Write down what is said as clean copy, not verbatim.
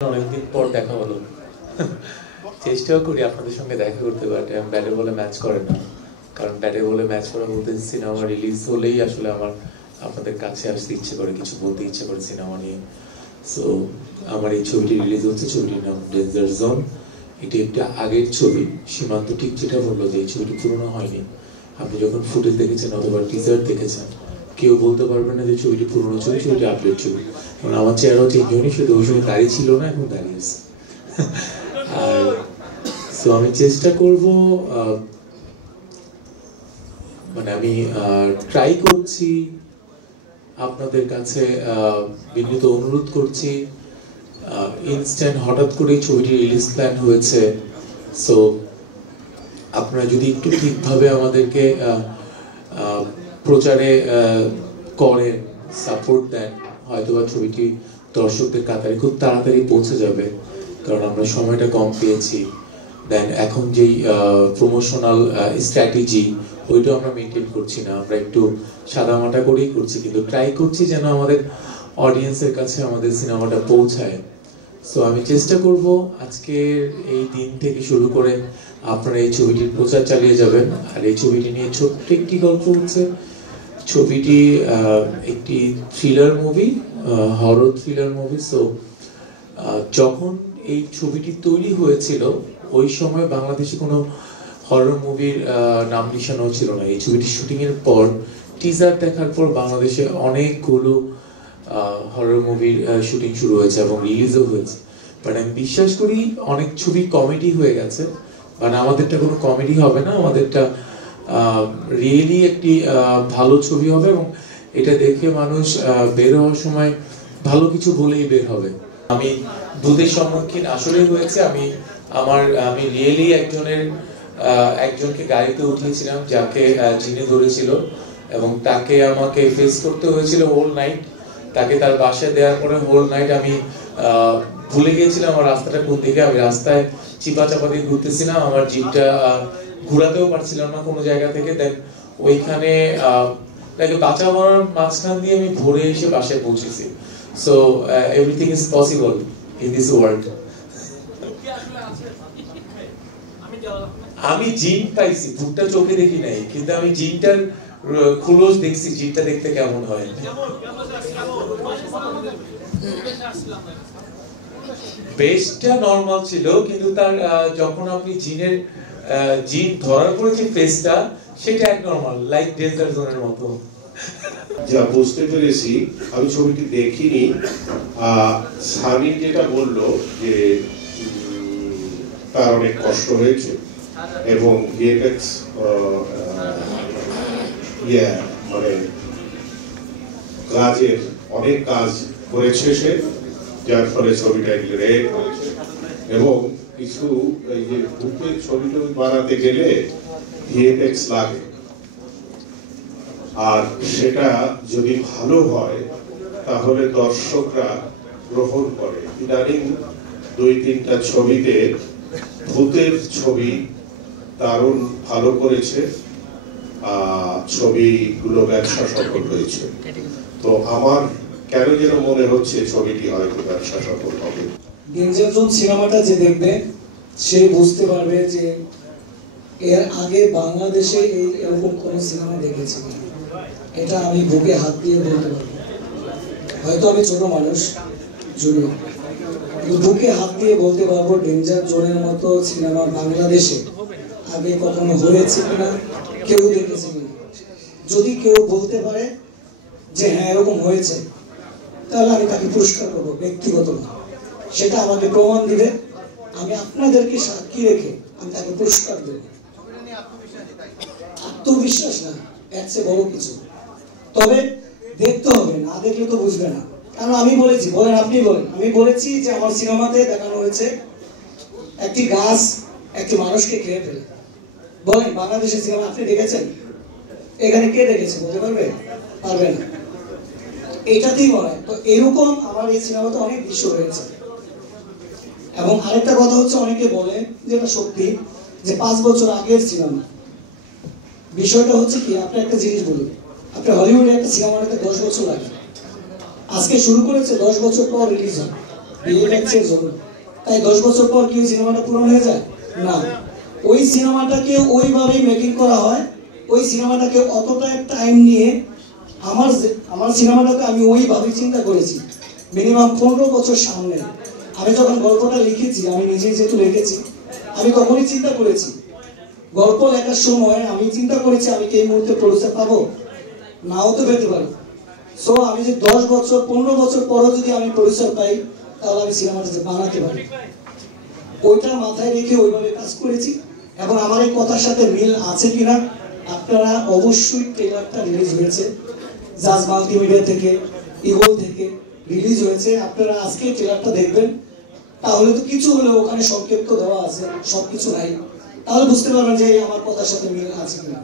অনেকদিন পর দেখা হলো। চেষ্টাও করি আপনাদের সঙ্গে দেখা করতে, বাট ব্যাটে বলে ম্যাচ করে না। কারণ ব্যাটে বলে ম্যাচ করা বলতে সিনেমা রিলিজ হলেই আসলে আমার আপনাদের কাছে আসতে ইচ্ছে করে, কিছু বলতে ইচ্ছে করে সিনেমা নিয়ে। সো আমার এই ছবিটি রিলিজ হচ্ছে, ছবিটির নাম ডেঞ্জার জোন। এটি একটি আগের ছবি। সীমান্ত ঠিক যেটা বললো যে এই ছবিটি পুরনো হয়নি। আপনি যখন ফুটেজ দেখেছেন অথবা টিজার দেখেছেন, কেউ বলতে পারবে না যে ছবিটি পুরনো ছবি, ছবিটি আপডেট ছবি। কারণ আমার চেহারাও চেঞ্জ হয়নি, শুধু ওই সময় দাঁড়িয়ে ছিল না, এখন দাঁড়িয়ে আছে। আর সো আমি চেষ্টা করব, মানে আমি ট্রাই করছি, আপনাদের কাছে বিনীত অনুরোধ করছি। ইনস্ট্যান্ট হঠাৎ করেই ছবিটি রিলিজ প্ল্যান হয়েছে। সো আপনারা যদি একটু ঠিকভাবে আমাদেরকে প্রচারে করেন, সাপোর্ট দেন, হয়তোবা ছবিটি দর্শকদের কাতারে খুব তাড়াতাড়ি পৌঁছে যাবে। কারণ আমরা সময়টা কম পেয়েছি। দেন এখন যেই প্রমোশনাল স্ট্র্যাটেজি, ওইটাও আমরা মেনটেন করছি না, আমরা একটু সাদামাটা করেই করছি, কিন্তু ট্রাই করছি যেন আমাদের অডিয়েন্সের কাছে আমাদের সিনেমাটা পৌঁছায়। সো আমি চেষ্টা করব আজকের এই দিন থেকে শুরু করে আপনারা এই ছবিটির প্রচার চালিয়ে যাবেন। আর এই ছবিটি নিয়ে ছোট্ট একটি গল্প হচ্ছে। ছবিটি একটি thriller movie, horror thriller movie. So যখন এই ছবিটি তৈরি হয়েছিল ওই সময় বাংলাদেশে কোনো হরর মুভির নাম নিশানাও ছিল না। এই ছবিটি শুটিং এর পর, টিজার দেখার পর বাংলাদেশে অনেকগুলো হরর মুভির শুটিং শুরু হয়েছে এবং রিলিজও হয়েছে। বাট আমি বিশ্বাস করি অনেক ছবি কমেডি হয়ে গেছে, মানে আমাদেরটা কোনো কমেডি হবে না, আমাদেরটা রিয়েলি একটি ভালো ছবি হবে এবং এটা দেখে মানুষ বের হওয়ার সময় ভালো কিছু বলেই বের হবে। আমি দুধের সম্মুখীন আসলেই হয়েছে। আমি রিয়েলি একজনকে গাড়িতে উঠিয়েছিলাম যাকে জিনে ধরেছিল এবং তাকে আমাকে ফেস করতে হয়েছিল হোল নাইট। তাকে তার বাসায় দেওয়ার পরে হোল নাইট আমি ভুলে গিয়েছিলাম আমার রাস্তাটা কোন দিকে। আমি রাস্তায় চিপা চাপা দিয়ে ঘুরতেছিলাম, আমার জিপটা ঘোরাতেও পারছিলাম না কোনো জায়গা থেকে। দেন ওইখানে তাকে বাঁচা মারার মাঝখান দিয়ে আমি ভোরে এসে বাসায় পৌঁছেছি। So everything is possible in this world. আমি জিন পাইছি, ভুট্টা চোখে দেখি নাই, কিন্তু আমি জিনটার খুলস দেখছি, জিনটা দেখতে কেমন হয়। বেশটা নরমাল ছিল, কিন্তু তার যখন আপনি জিন ধরার পরে যে ফেসটা, সেটা এক নরমাল, লাইক ডেঞ্জার জোনের মতো। যা বুঝতে পেরেছি, আমি ছবিটি দেখিনি। সানি যেটা বললো যে তার অনেক কষ্ট হয়েছে এবং ভিএফএক্স মানে কাজের অনেক কাজ করেছে সে, যার ফলে ছবিটা রেড হয়েছে। এবং কিছু এই যে ভূতের ছবি বানাতে গেলে ভিএফএক্স লাগে, আর সেটা যদি ভালো হয় তাহলে দর্শকরা গ্রহণ করে। ইদানিং 2-3টা ছবিতে ভূতের ছবি দারুণ ভালো করেছে, ছবিগুলো ব্যবসা সফল হয়েছে। তো আমার কেন যেন মনে হচ্ছে ছবিটি হয়তো ব্যবসা সফল হবে। ডেঞ্জার জোন সিনেমাটা যে দেখবে সে বুঝতে পারবে যে এর আগে বাংলাদেশে এরকম কোন সিনেমা দেখেছি কিনা। এটা আমি বুকে হাত দিয়ে বলতে পারবো। হয়তো আমি ছোট মানুষ, জুনিয়র, কিন্তু বুকে হাত দিয়ে বলতে পারবো ডেঞ্জার জোনের মতো সিনেমা বাংলাদেশে আগে কখনো হয়েছে কিনা, কেউ দেখেছে কিনা। যদি কেউ বলতে পারে যে হ্যাঁ এরকম হয়েছে, তাহলে আমি তাকে পুরস্কার করবো ব্যক্তিগত না, সেটা আমাকে প্রমাণ দিবে। আমি আপনাদেরকে সাক্ষী রেখে আমি তাকে পুরস্কার দেব। আত্মবিশ্বাস না, এর চেয়ে বড় কিছু। তবে দেখতে হবে, না দেখলে তো বুঝবে না। কারণ আমি বলেছি, বলেন আপনি বলেন, আমি বলেছি যে আমার সিনেমাতে দেখানো হয়েছে একটি গাছ একটি মানুষকে খেয়ে ফেলে। বলেন বাংলাদেশের সিনেমা আপনি দেখেছেন? এখানে কে দেখেছে বলতে পারবে? পারবে না। এইটাতেই মনে হয়। তো এরকম আমার এই সিনেমাতে অনেক দৃশ্য রয়েছে। এবং আরেকটা কথা হচ্ছে, অনেকে বলে যেটা সত্যি, যে 5 বছর আগের সিনেমা। বিষয়টা হচ্ছে কি, আপনি একটা জিনিস বলুন, আপনি হলিউডে একটা সিনেমা বানাতে 10 বছর লাগে। আজকে শুরু করেছে, 10 বছর পর রিলিজ হয়। ভিএফএক্স এর জন্য। তাই 10 বছর পর কি ওই সিনেমাটা পূরণ হয়ে যায়? না, ওই সিনেমাটাকে ওইভাবেই মেকিং করা হয়, ওই সিনেমাটাকে অতটা টাইম নিয়ে আমার সিনেমাটাকে আমি ওইভাবে চিন্তা করেছি মিনিমাম 15 বছর সামনে। আমি যখন গল্পটা লিখেছি, আমি নিজেই যেহেতু লিখেছি, আমি তখনই চিন্তা করেছি গল্প লেখার সময় আমি চিন্তা করেছি আমি কি এই মুহূর্তে প্রডিউসার পাবো, নাও তো পেতে পারি। সো আমি যে 10 বছর 15 বছর পরও যদি আমি প্রডিউসার পাই তাহলে আমি সিনেমাটা বানাতে পারি, ওইটা মাথায় রেখে ওইভাবে কাজ করেছি। এবং আমার এই কথার সাথে মিল আছে কিনা আপনারা অবশ্যই, ট্রেলারটা রিলিজ হয়েছে জাজ মাল্টিমিডিয়া থেকে, ইগল থেকে রিলিজ হয়েছে, আপনারা আজকে ট্রেলারটা দেখবেন, তাহলে তো কিছু হলেও ওখানে সংক্ষেপ তো দেওয়া আছে, সবকিছু নাই, তাহলে বুঝতে পারবেন যে আমার কথার সাথে মিল আছে কিনা।